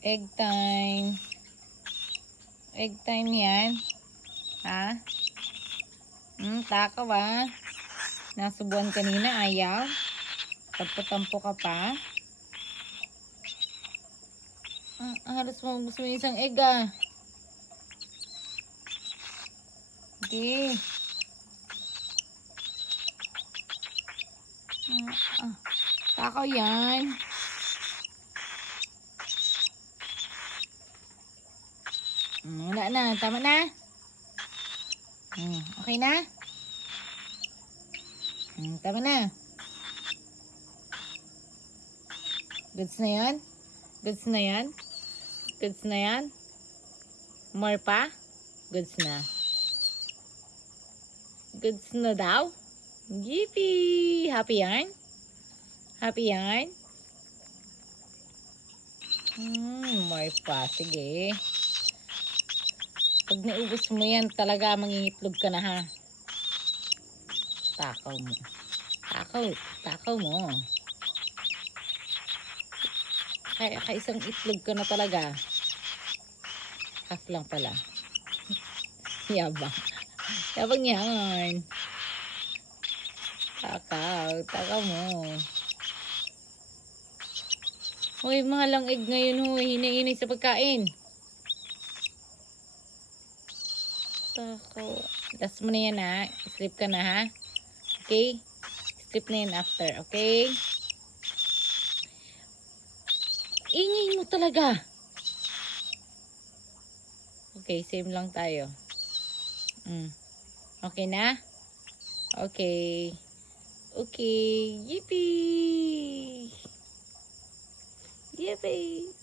Egg time. Egg time yan. Ha? Takaw ah. Nasubuan kanina, ayaw. Tampo-tampo ka pa. Halos maubos mo yung isang egg ah. Okay. Takaw yan. Wala na. Tama na. Okay na? Tama na. Goods na yan? Goods na yan? Goods na yan? More pa? Goods na. Goods na daw? Yippee! Happy yarn? Happy yarn? More pa. Sige. Pag naubos mo yan, talaga mangingitlog ka na ha. Takaw mo. Takaw mo. Kaya isang itlog ka na talaga. Half lang pala. Yabang. Yabang yan. Takaw mo. Hoy, mga lang egg ngayon hoy. Hinay-hinay sa pagkain. Takaw. Last mo na yan ha. Sleep ka na ha. Okay? Sleep na yan after. Okay? Ingay mo talaga. Okay, same lang tayo. Okay na? Okay. Okay. Yippee! Yippee!